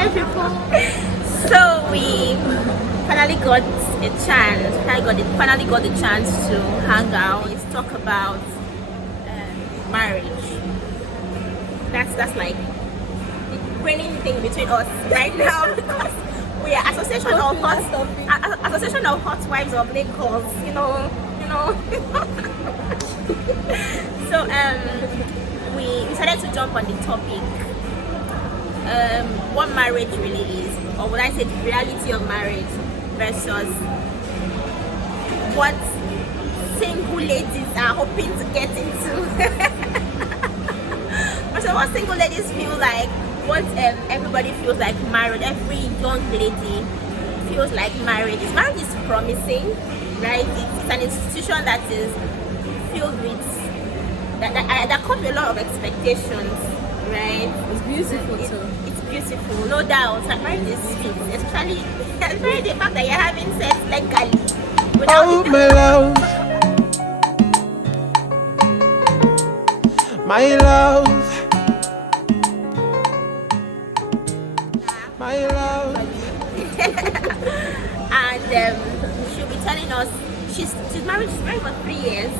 Hey people. So we finally got a chance. Finally got the chance to hang out. Let's talk about marriage. That's like the reigning thing between us right now because we are Association of Housewives of Lagos. You know. So we decided to jump on the topic. What marriage really is, or would I say the reality of marriage versus what single ladies are hoping to get into. So what single ladies feel like, what everybody feels like marriage, every young lady feels like marriage is promising, right? It's an institution that is filled with that comes with a lot of expectations, right? It's beautiful too. It's beautiful, no doubt. Like marriage is sweet, especially the fact that you're having sex legally. Oh my love, my love, my love. And she'll be telling us she's married for 3 years.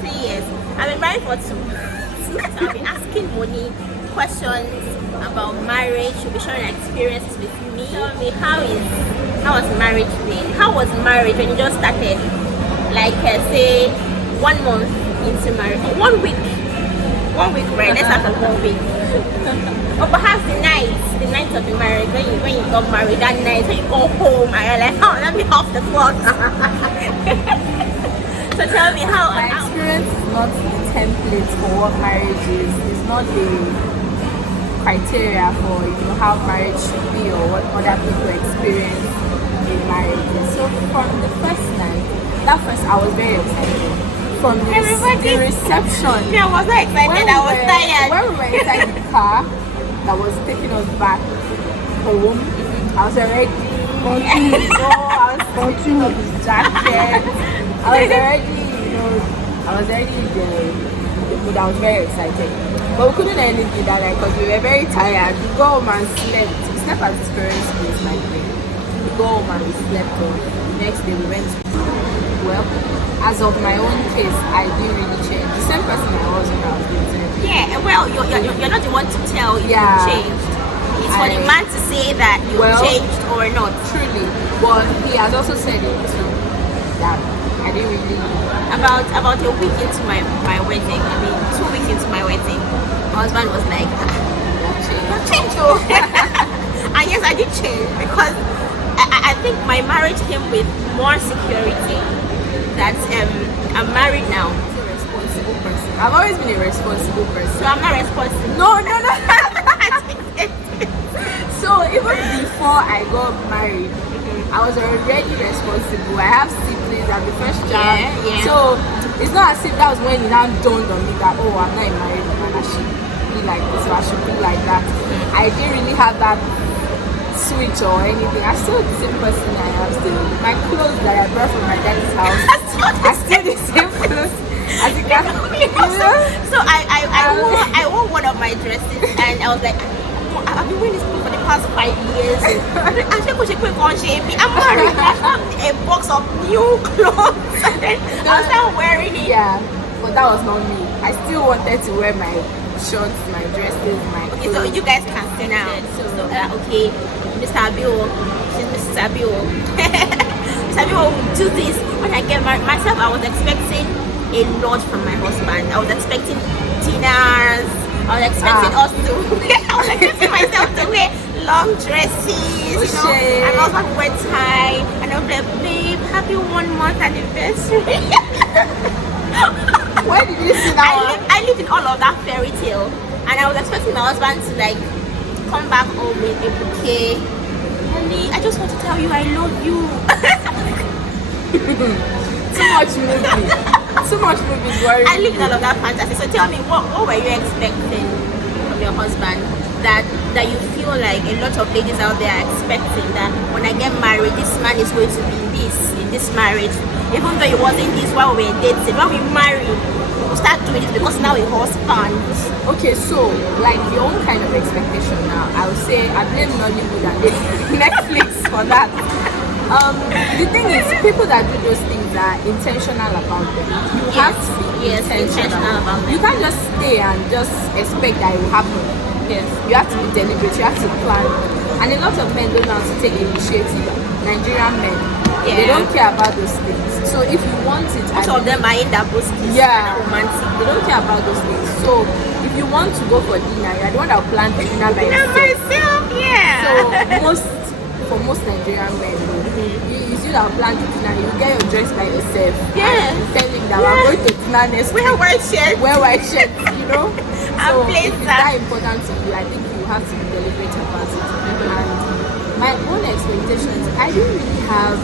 3 years. I've been married for 2. So I'll be asking Moni questions about marriage. She'll be sharing her experiences with me. Tell me how has marriage been? How was marriage when you just started? Like say 1 month into marriage, or 1 week. 1 week, right? Let's start from 1 week. Or perhaps the night of the marriage, when you got married, that night when you go home and you're like, oh, let me off the clock. So tell me how. My experience is not the template for what marriage is. It's not the criteria for how marriage should be or what other people experience in marriage. So from the first night, I was very excited. From the reception, I was not excited. I was tired. When we were inside the car that was taking us back home, I was already I was putting up his jacket. I was already in the mood. I was very excited. But we couldn't do anything that night because we were very tired. We go home and slept. We slept at his parents' place like that. We go home and we slept off. The next day we went to well, as of my own case, I didn't really change. The same person I was when I was dating. Yeah, well, you're not the one to tell if you changed. It's for the man to say that you changed or not. Truly. But he has also said it too. That I didn't really. About a week into my wedding, 2 weeks into my wedding, my husband was like, you changed though. And yes, I did change because I think my marriage came with more security. That I'm married now. I'm a responsible person. I've always been a responsible person. So I'm not responsible. No. So even before I got married, I was already responsible. I have siblings. I'm the first child. Yeah. So it's not as if that was when it now dawned on me that I'm not a married woman. I should be like this or I should be like that. I didn't really have that switch or anything. I'm still the same person I am. Still my clothes that I brought from my daddy's house are still the same clothes as you can. So I wore one of my dresses and I was like, I've been wearing this for the past 5 years. I'm married. I have a box of new clothes and then I started wearing it. Yeah, but that was not me. I still wanted to wear my shorts, my dresses, my clothes. Okay, so you guys can see now. So okay, Mr. Abiyo, she's Mrs. Abiyo. Mr. Abiyo will do this. When I get married, myself, I was expecting a lot from my husband. I was expecting dinners. I was expecting us to I was expecting myself to wear long dresses, and my husband wear tie, and I was like, babe, happy 1 month anniversary. Where did you see that? I lived in all of that fairy tale, and I was expecting my husband to like come back home with a bouquet. Honey, I just want to tell you I love you. Too much movies worrying. I lived in all of that fantasy. So tell me, what were you expecting from your husband that you feel like a lot of ladies out there are expecting, that when I get married, this man is going to be in this marriage, even though it wasn't this while we were dating, when we married, you start doing it because now a husband. Okay, so like your own kind of expectation now, I would say I blame Nollywood and Netflix for that. The thing is, people that do those things are intentional about them. You have to be intentional about them. You can't just stay and just expect that it will happen. Yes. You have to be deliberate, you have to plan. And a lot of men don't know how to take initiative. Nigerian men, they don't care about those things. So if you want it, Most of them are in that boasting. yeah, Romantic. they don't care about those things. So if you want to go for dinner, you're the one that will plan the dinner by yourself. Myself, yeah. So for most Nigerian men, it's you that will plan the dinner. You get your dress by yourself. Yeah. And you tell him that we're going to dinner next week. Wear white shirt. Wear white shirts, you know. And So if blazer. it's that important to you, I think you have to be deliberate about it. And my own expectations, I didn't really have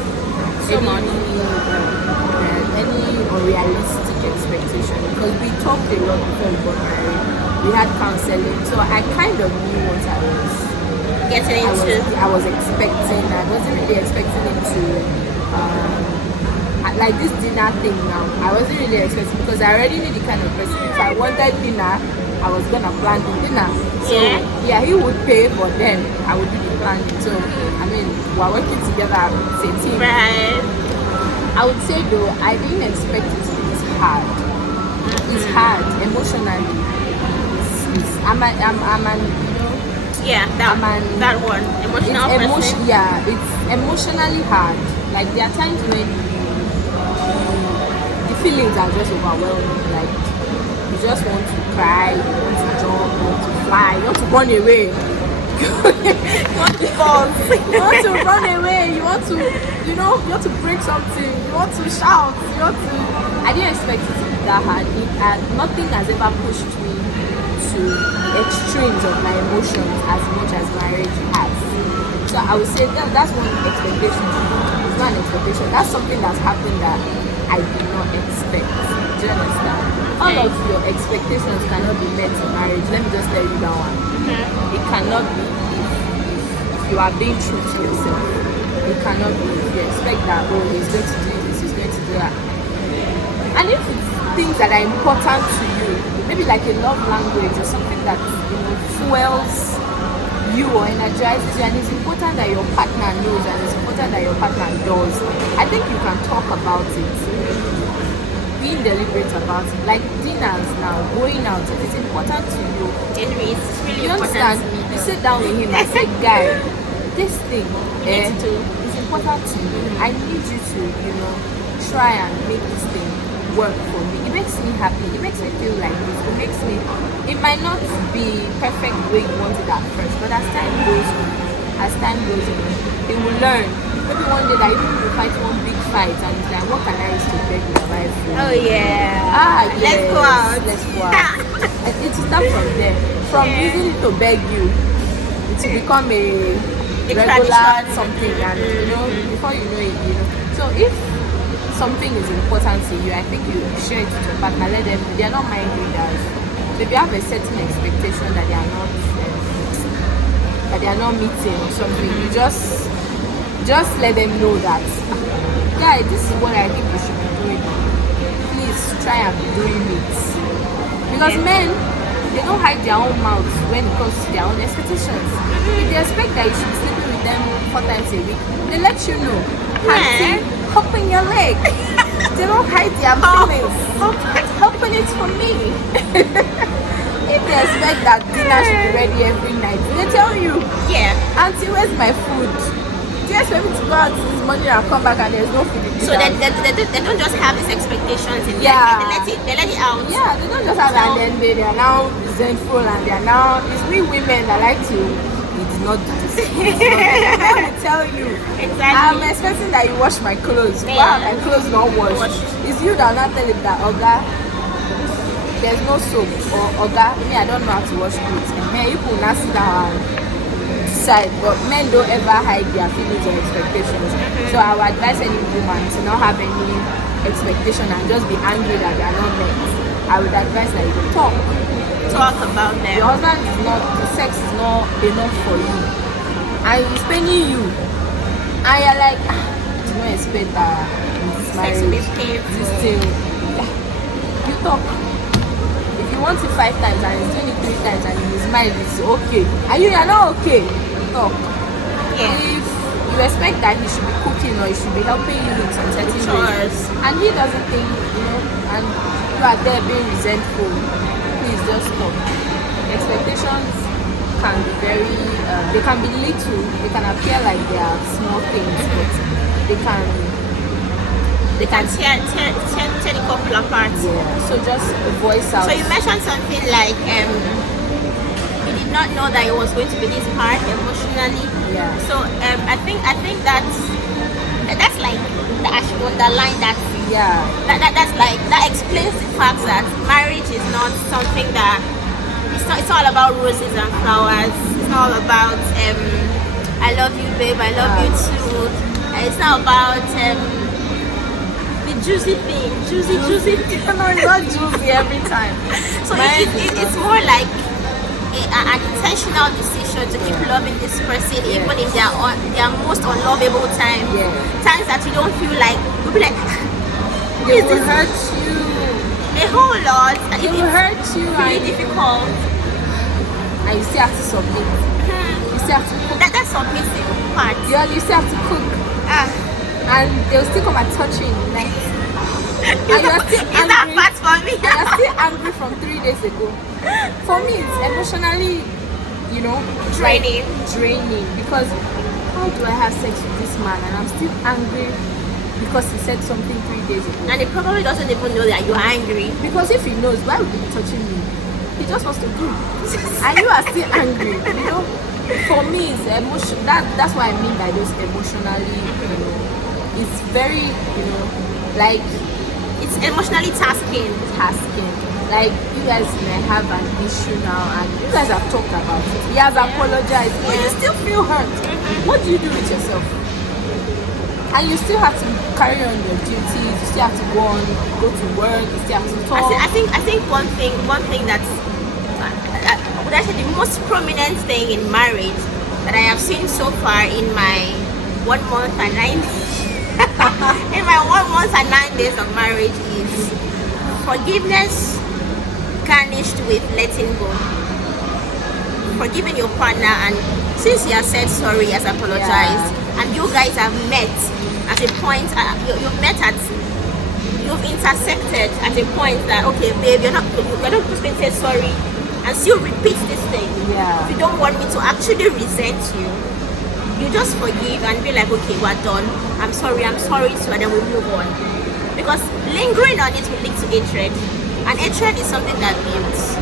any unrealistic expectation because we talked a lot before we got married. We had counseling, so I kind of knew what Getting into. I was expecting. I wasn't really expecting him to like this dinner thing now. I wasn't really expecting because I already knew the kind of person. If I wanted dinner, I was gonna plan the dinner. So yeah, he would pay, but then I would do the planning. So I mean, we're working together as a team. Right. I would say though, I didn't expect it to be this hard. It's hard emotionally. I'm an you know. Yeah, that one. Emotional person. Yeah, it's emotionally hard. Like there are times when the feelings are just overwhelming. Like you just want to cry, you want to jump, you want to fly, you want to run away. You want to fall. You want to run away. You want to, you want to break something. You want to shout. You want to. I didn't expect it to be that hard. Nothing has ever pushed me to the extremes of my emotions as much as marriage has. So I would say that's one expectation. It's not an expectation. That's something that's happened that I did not expect. Do you understand? All of your expectations cannot be met in marriage. Let me just tell you that one. It cannot be if you are being true to yourself. It cannot be if you expect that, oh, he's going to do this, he's going to do that. And if it's things that are important to you, maybe like a love language or something that fuels you or energizes you, and it's important that your partner knows and it's important that your partner does, I think you can talk about it. Being deliberate about it, like dinners now, going out, if it's important to you, Anyway, it's really you important understand, to me. you sit down with him and say, guy, this thing is important to you. I need you to, try and make this thing work for me. It makes me happy. It makes me feel like this. It might not be perfect the way you want it at first, but as time goes on, he will learn. Maybe one day that even if you fight one big fight and it's like, what can I use to beg my wife for? Oh yeah. Yes. Let's go out. And it will start from there. From using it to beg you, it will become a regular tradition. something, and before you know it, So if something is important to you, I think you share it with your partner. Let them. They are not mind readers. So if you have a certain expectation that they are not meeting or something, you just let them know that, guy, this is what I think you should be doing. Please try and be doing it. Because men, they don't hide their own mouths when it comes to their own expectations. If they expect that you should be sleeping with them 4 times a week, they let you know. And hop in your leg. They don't hide their feelings. Open it for me. If they expect that dinner should be ready every night, they tell you, Auntie, where's my food? Do you expect me to go out this morning and come back and there's no food in the So house? they don't just have these expectations in Yeah. they let it out. Yeah, they don't just have that, and then they are now resentful, and they are now, it's we women that like to, he did not do this. I will tell you. Exactly. I'm expecting that you wash my clothes. Yeah. Why are my clothes not washed? It's you that will not tell him that, Oga, there's no soap, or Oga, me, I don't know how to wash clothes. And men, you could not sit down and decide, but men don't ever hide their feelings or expectations. So I would advise any woman to not have any expectation and just be angry that they are not met. I would advise that you talk About them. your husband is not, the sex is not enough for you, and he's paying you, and you're like, do not expect that in this Sex will be marriage, paid this for. thing. You talk. wants it 5 times and he's doing it 3 times and in his mind it's okay, and you are not okay, talk. Yeah. If you expect that he should be cooking or he should be helping you with some certain Chores. ways, and he doesn't think, and you are there being resentful, please just stop. Expectations can be very, they can be little, they can appear like they are small things, but they can Tear the couple apart. so just voice out. So you mentioned something like you did not know that it was going to be this hard emotionally. Yeah. So I think that's like I should underline that. Yeah. That's like that explains the fact that marriage is not something that it's all about roses and flowers. It's not all about I love you, babe, I love you too. It's not about the juicy thing, juicy thing. No, it's not juicy every time. So it's more like an intentional decision to keep loving this person, even in their most unlovable times. Yeah. Times that you don't feel like, you'll be like, They will hurt you. a whole lot. And It will hurt you. really And difficult. you still have to submit. You still have to cook. That's submissive part. You still have to cook. And they'll still come and touch you in the night. And you are still Is that angry. part for me? And you're still angry from 3 days ago. For me, it's emotionally, Draining. draining, because how do I have sex with this man and I'm still angry because he said something 3 days ago? And he probably doesn't even know that you're angry. Because if he knows, why would he be touching me? He just wants to do. And you are still angry, For me, it's emotion. That's what I mean by those emotionally, it's very, like It's emotionally tasking. tasking. Like, you guys may have an issue now and you guys have talked about it. He has apologized, but you still feel hurt. What do you do with yourself? And you still have to carry on your duties, you still have to go to work, you still have to talk. I think one thing that's would I say the most prominent thing in marriage that I have seen so far in my 1 month and 9 in my 1 month and 9 days of marriage is forgiveness garnished with letting go. Forgiving your partner, and since he has said sorry, he has apologized, and you guys have met at a point, you've intersected at a point that, okay, babe, you're not just going to say sorry and still repeat this thing. Yeah. If you don't want me to actually resent you, you just forgive and be like, okay, we're done. I'm sorry too, and then we move on. Because lingering on it will lead to hatred, and hatred is something that builds.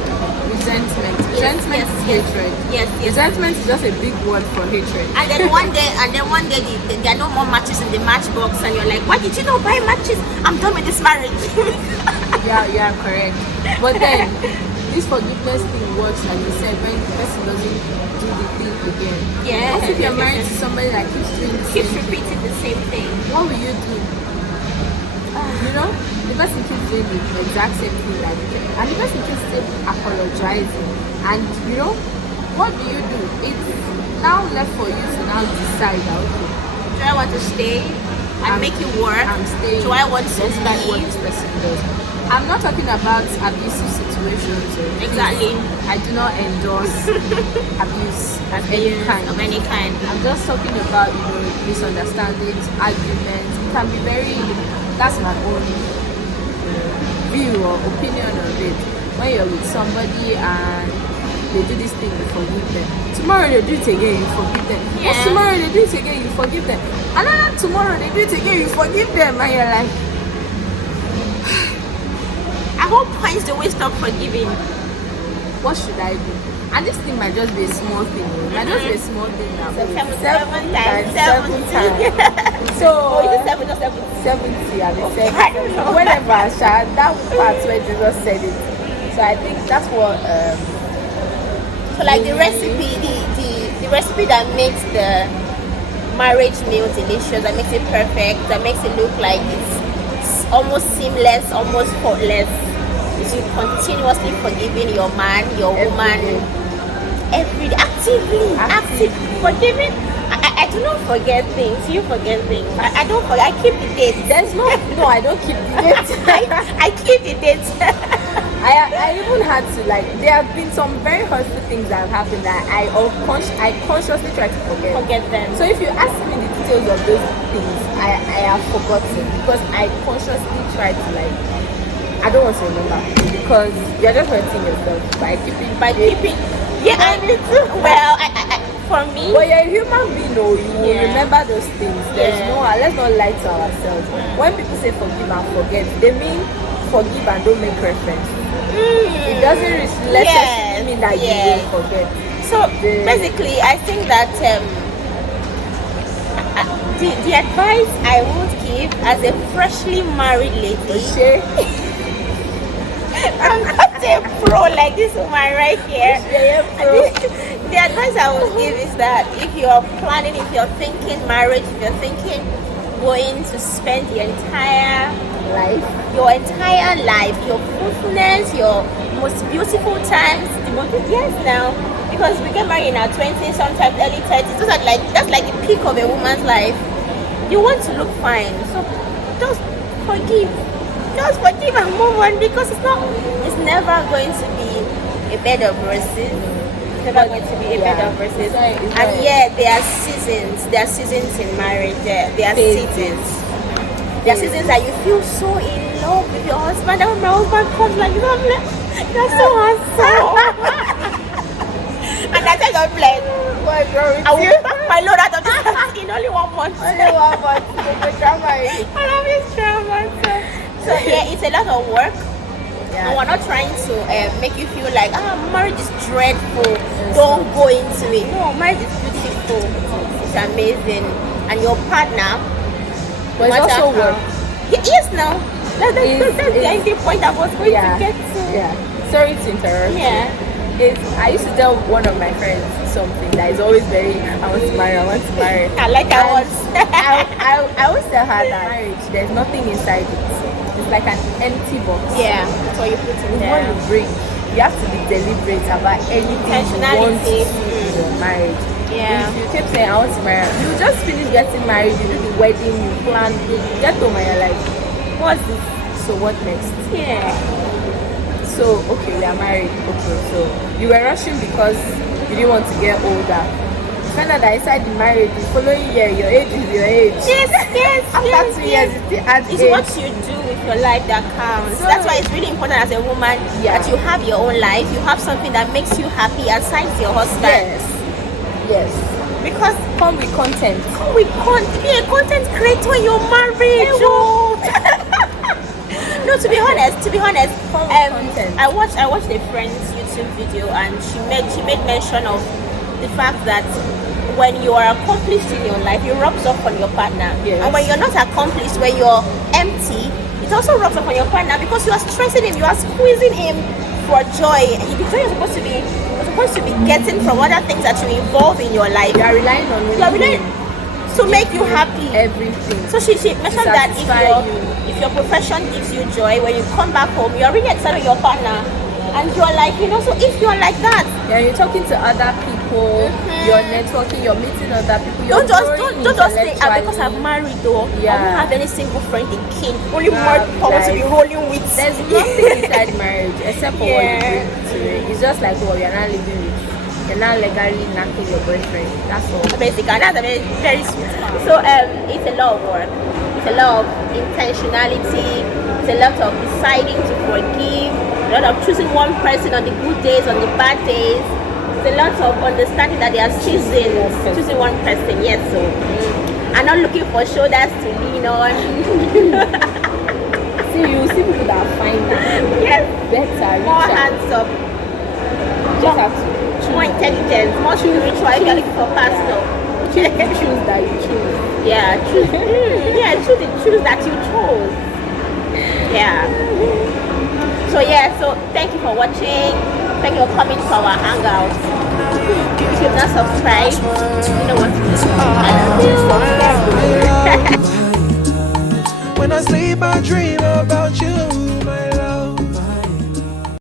Resentment. Yes, Resentment yes, is yes. hatred. Yes. Resentment is just a big word for hatred. And then one day there are no more matches in the matchbox, and you're like, why did you not buy matches? I'm done with this marriage. Yeah, correct. But then this forgiveness thing works, like you said, when the person doesn't do the thing again. Yeah. What if you're married to somebody that keeps doing the Keeps same thing? repeating the same thing. What will you do? The person keeps doing the exact same thing that you do, and the person keeps still apologizing. And what do? It's now left for you to now decide, okay, Do I want to stay and make it work? I'm staying. Do I want to despite what leave? this person does? I'm not talking about abusive situations. Exactly. I do not endorse abuse of any kind. Of any kind. I'm just talking about misunderstandings, arguments. It can be very. That's my own view or opinion of it. When you're with somebody and they do this thing, you forgive them. Tomorrow they do it again, you forgive them. Yeah. Next tomorrow they do it again, you forgive them. Another tomorrow they do it again, you forgive them, and you're like, At what point do we stop forgiving? what should I do? And this thing might just be a small thing. It might just be a small thing now. Seven times. So Oh, is it 7 or 70? 70, I mean, I don't know. whenever that part where Jesus said it. So I think that's what So like the recipe, the recipe that makes the marriage meal delicious, that makes it perfect, that makes it look like it's almost seamless, almost faultless, is you continuously forgiving your man, your woman, every day, actively forgiving. I do not forget things. You forget things. I don't forget. I keep the dates. there's no I don't keep the date. I keep the dates. I even had to like. There have been some very hurtful things that have happened that I consciously try to forget. Forget them. So if you ask me the details of those things, I have forgotten because I consciously try to like. I don't want to remember because you're just hurting yourself by keeping. Yeah, I do too. Well, I for me. But you're a human being, though. You will Yeah. remember those things. There's Yeah. no. Let's not lie to ourselves. When people say forgive and forget, they mean forgive and don't make reference. It doesn't necessarily mean that you will forget. So basically, I think that the advice I would give as a freshly married lady, Okay. I'm not a pro like this woman right here. The advice I would give is that if you're planning, if you're thinking marriage, if you're thinking going to spend the entire Life. your entire life, your fruitfulness, your most beautiful times, the most yes now, because we get married in our 20s, sometimes early 30s. That's like the peak of a woman's life. You want to look fine, so just forgive and move on because it's never going to be a bed of roses. It's never going to be a bed of roses. And yeah, there are seasons. There are seasons in marriage. There are seasons. There are seasons that you feel so in love with your husband. And when my husband comes like, you're so handsome. And that's why I'm like, I will pack my load out of this house in only 1 month. Only 1 month. I love this drama. So yeah, it's a lot of work. Yeah. And we're not trying to make you feel like marriage is dreadful. Don't go into it. No, marriage is beautiful. It's amazing. And your partner, But it's also work. Yes, no. That's the ending point I was going to get to. Yeah. Sorry to interrupt. Yeah. I used to tell one of my friends something that is always very, I want to marry. I like that one. I always tell her that marriage, there's nothing inside it. It's like an empty box. Yeah, that's what you put in It's there. what you bring. You have to be deliberate about anything you want to do in your marriage. Yeah. If you keep saying, I want to marry, you just finish getting married, you do the wedding, you plan, you get home and you're like, what's this? So what next? Yeah. So, okay, we are married. Okay, so you were rushing because you didn't want to get older. You find out that inside the marriage, the following year, your age is your age. Yes. After 2 years, It's what you do with your life that counts. So, that's why it's really important as a woman that you have your own life. You have something that makes you happy aside your husband. Yes. Because Come with content. be a content creator in your marriage. No, to be honest, content. I watched a friend's YouTube video and she made mention of the fact that when you are accomplished in your life, it rubs off on your partner. Yes. And when you're not accomplished, when you're empty, it also rubs off on your partner because you are stressing him, you are squeezing him for joy. The joy you're supposed to be getting from other things that you involve in your life. You are relying on To make you happy. everything. So she mentioned that Satisfy if your profession gives you joy, when you come back home, you're really excited with your partner. And you're like, so if you're like that, Yeah, you're talking to other people, you're networking, you're meeting other people. You're don't just say, because I'm married though, I don't have any single friend again. Only more power to be rolling with. There's nothing inside marriage except for what you bring to it. It's just like what you're not living with. You're not legally knacking your boyfriend. That's all. Basically, that's a very, very sweet part. So it's a lot of work. It's a lot of intentionality. It's a lot of deciding to forgive. A lot of choosing one person on the good days, on the bad days. It's a lot of understanding that there are seasons. Choosing one person, yes. So I'm not looking for shoulders to lean on. You see people that find Yes. better, More richer. hands up. Just have to More intelligence, more spiritual if you're looking for pastor. choose that you choose. Yeah, choose that you chose. Yeah. So thank you for watching. Thank you for coming to our hangout. If you've not subscribed, you know what to do. I love you. When I sleep, I dream about you.